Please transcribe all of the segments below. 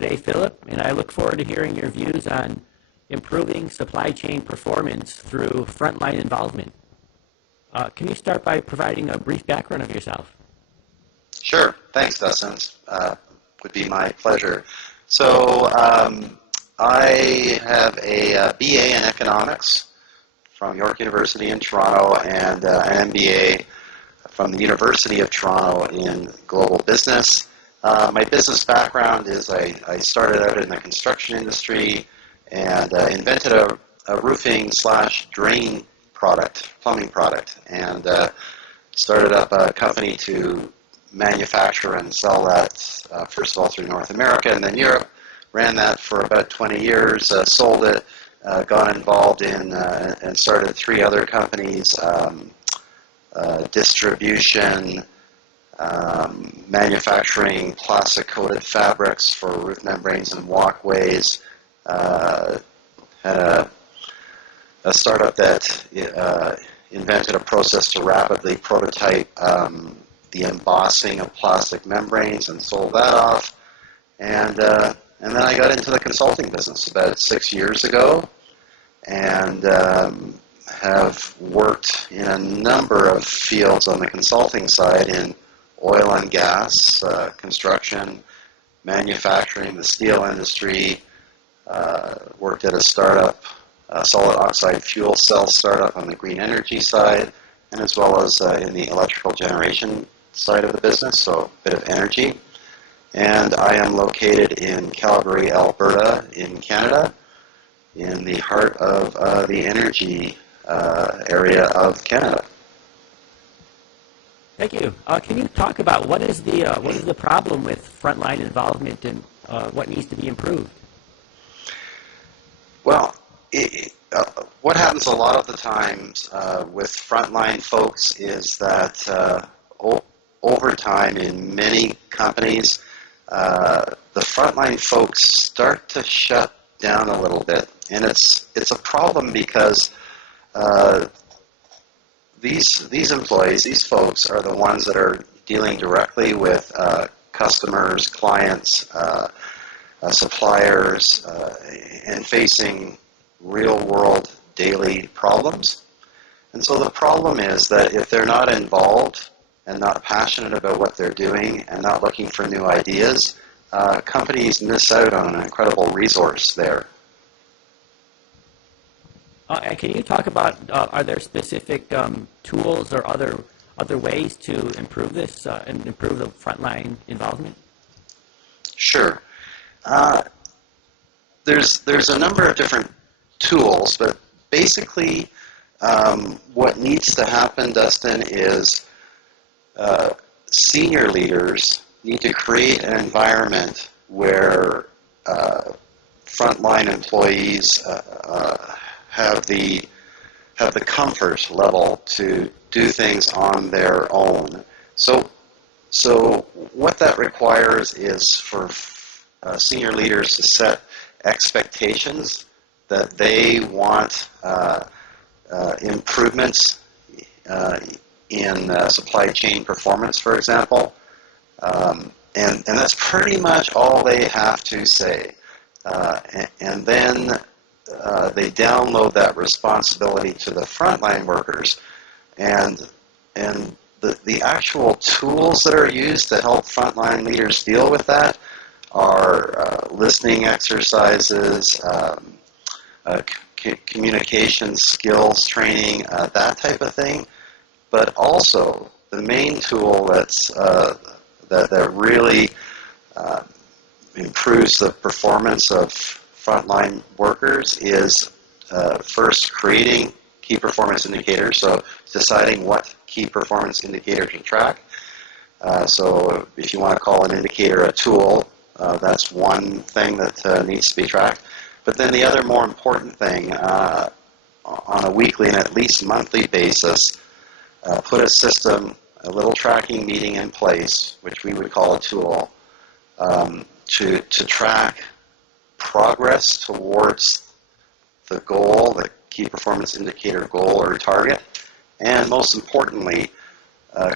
today, Philip, and I look forward to hearing your views on improving supply chain performance through frontline involvement. Can you start by providing a brief background of yourself? Sure. Thanks, Dustin. Would be my pleasure. So I have a BA in economics from York University in Toronto and an MBA from the University of Toronto in global business. My business background is I started out in the construction industry and invented a roofing / drain product, plumbing product, and started up a company to manufacture and sell that, first of all through North America and then Europe. Ran that for about 20 years, sold it, got involved in and started 3 other companies, distribution, manufacturing plastic-coated fabrics for roof membranes and walkways. Had a startup that invented a process to rapidly prototype the embossing of plastic membranes and sold that off. And then I got into the consulting business about 6 years ago and have worked in a number of fields on the consulting side in oil and gas, construction, manufacturing, the steel industry, worked at a startup, a solid oxide fuel cell startup on the green energy side, and as well as in the electrical generation side of the business, so a bit of energy. And I am located in Calgary, Alberta, in Canada, in the heart of the energy area of Canada. Thank you. Can you talk about what is the problem with frontline involvement and what needs to be improved? Well, what happens a lot of the times with frontline folks is that over time in many companies, the frontline folks start to shut down a little bit, and it's a problem because these employees, these folks, are the ones that are dealing directly with customers, clients, suppliers, and facing real-world daily problems. And so the problem is that if they're not involved and not passionate about what they're doing and not looking for new ideas, companies miss out on an incredible resource there. Can you talk about, are there specific tools or other ways to improve this and improve the frontline involvement? Sure. There's a number of different tools, but basically what needs to happen, Dustin, is senior leaders need to create an environment where frontline employees have the comfort level to do things on their own. So what that requires is for senior leaders to set expectations that they want improvements in supply chain performance, for example. And that's pretty much all they have to say. And then they download that responsibility to the frontline workers. And the actual tools that are used to help frontline leaders deal with that are listening exercises, communication skills training, that type of thing. But also, the main tool that really improves the performance of frontline workers is first creating key performance indicators, so deciding what key performance indicator to track. So if you want to call an indicator a tool, that's one thing that needs to be tracked. But then the other more important thing, on a weekly and at least monthly basis, put a system, a little tracking meeting in place, which we would call a tool, to track progress towards the goal, the key performance indicator goal or target, and most importantly,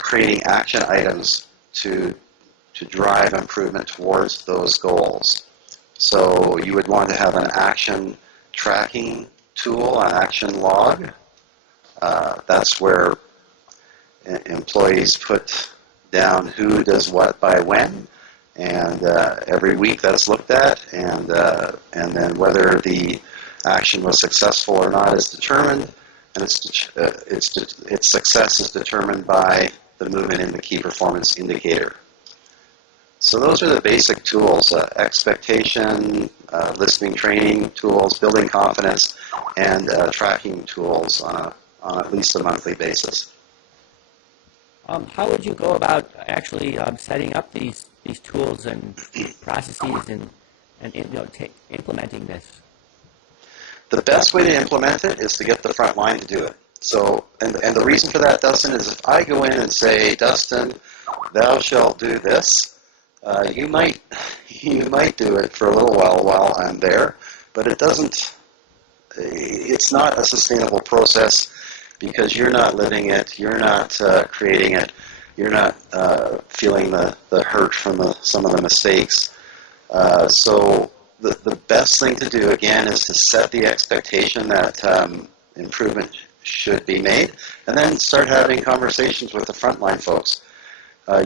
creating action items to drive improvement towards those goals. So you would want to have an action tracking tool, an action log. That's where employees put down who does what by when, and every week that's looked at, and then whether the action was successful or not is determined, and its success is determined by the movement in the key performance indicator. So those are the basic tools: expectation, listening training tools, building confidence, and tracking tools on at least a monthly basis. How would you go about actually setting up these tools and processes and implementing this? The best way to implement it is to get the front line to do it. So, and the reason for that, Dustin, is if I go in and say, Dustin, thou shalt do this, you might do it for a little while I'm there, but it's not a sustainable process because you're not living it, you're not creating it, you're not feeling the hurt from some of the mistakes. So the best thing to do, again, is to set the expectation that improvement should be made, and then start having conversations with the frontline folks.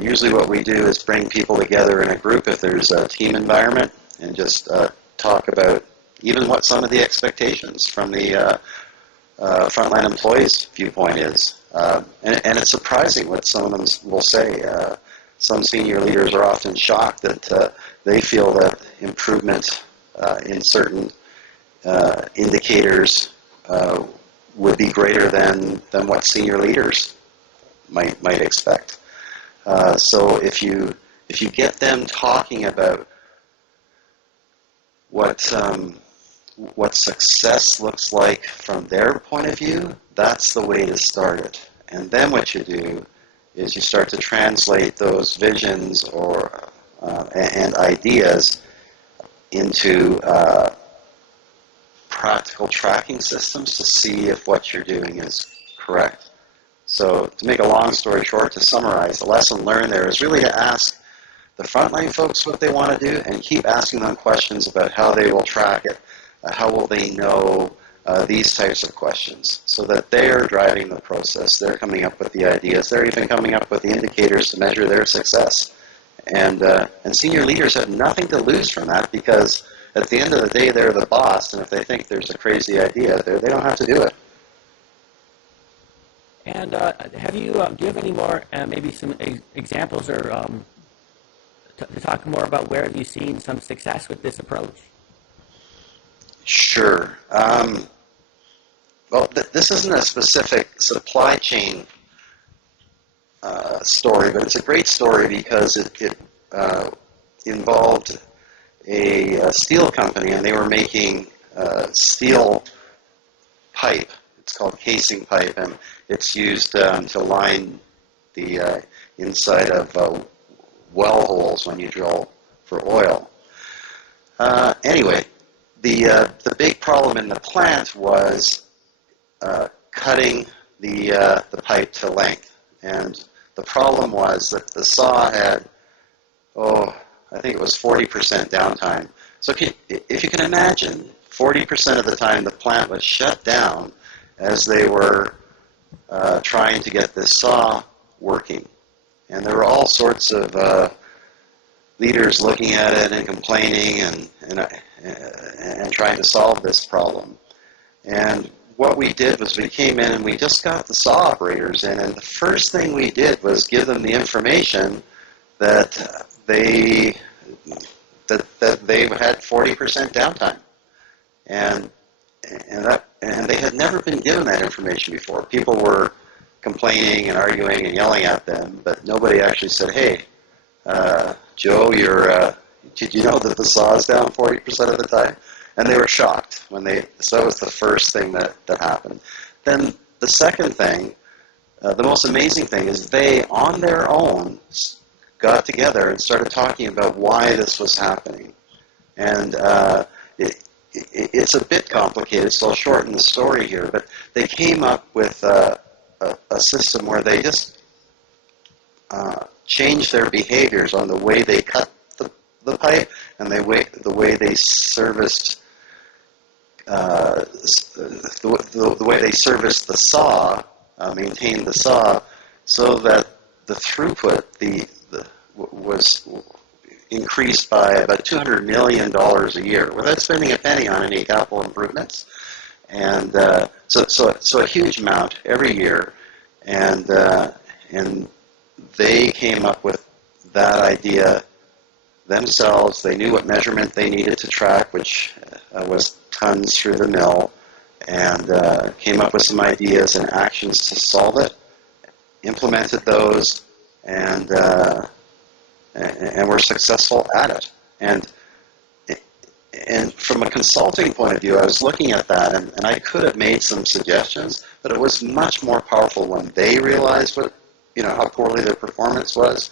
Usually what we do is bring people together in a group if there's a team environment and just talk about even what some of the expectations from the frontline employees' viewpoint is. And it's surprising what some of them will say. Some senior leaders are often shocked that they feel that improvement in certain indicators would be greater than what senior leaders might expect. So if you get them talking about what success looks like from their point of view, that's the way to start it. And then what you do is you start to translate those visions and ideas into practical tracking systems to see if what you're doing is correct. So to make a long story short, to summarize, the lesson learned there is really to ask the frontline folks what they want to do and keep asking them questions about how they will track it. How will they know these types of questions so that they're driving the process, they're coming up with the ideas, they're even coming up with the indicators to measure their success. And senior leaders have nothing to lose from that because at the end of the day, they're the boss, and if they think there's a crazy idea, they don't have to do it. And do you have any more, maybe some examples or to talk more about where have you seen some success with this approach? Sure. Well, this isn't a specific supply chain story, but it's a great story because it involved a steel company, and they were making steel pipe. It's called casing pipe, and it's used to line the inside of well holes when you drill for oil. Anyway, the big problem in the plant was cutting the pipe to length, and the problem was that the saw had, I think it was 40% downtime. So if you can imagine, 40% of the time the plant was shut down as they were trying to get this saw working. And there were all sorts of leaders looking at it and complaining and trying to solve this problem. And what we did was we came in and we just got the saw operators in, and the first thing we did was give them the information that they had 40% downtime, and they had never been given that information before. People were complaining and arguing and yelling at them, but nobody actually said, "Hey, Joe, did you know that the saw is down 40% of the time?" And they were shocked so that was the first thing that happened. Then the second thing, the most amazing thing, is they, on their own, got together and started talking about why this was happening. And it's a bit complicated, so I'll shorten the story here, but they came up with a system where they just changed their behaviors on the way they cut the the pipe, and the way they serviced the way they serviced the saw, maintained the saw, so that the throughput was increased by about $200 million a year without spending a penny on any capital improvements. And so a huge amount every year. And they came up with that idea themselves. They knew what measurement they needed to track, which was tons through the mill, and came up with some ideas and actions to solve it, implemented those, and were successful at it. And from a consulting point of view, I was looking at that, and I could have made some suggestions, but it was much more powerful when they realized how poorly their performance was,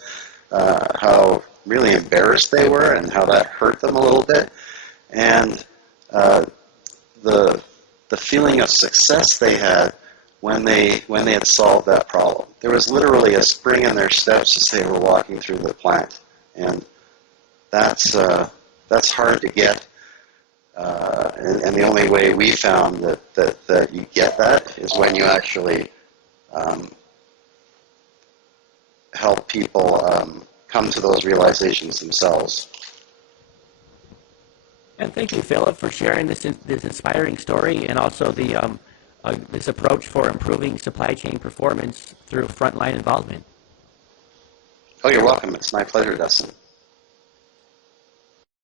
how really embarrassed they were, and how that hurt them a little bit, and the feeling of success they had when they had solved that problem. There was literally a spring in their steps as they were walking through the plant, and that's hard to get. And the only way we found that you get that is when you actually help people come to those realizations themselves. And thank you, Philip, for sharing this inspiring story and also this approach for improving supply chain performance through frontline involvement. Oh, you're welcome. It's my pleasure, Dustin.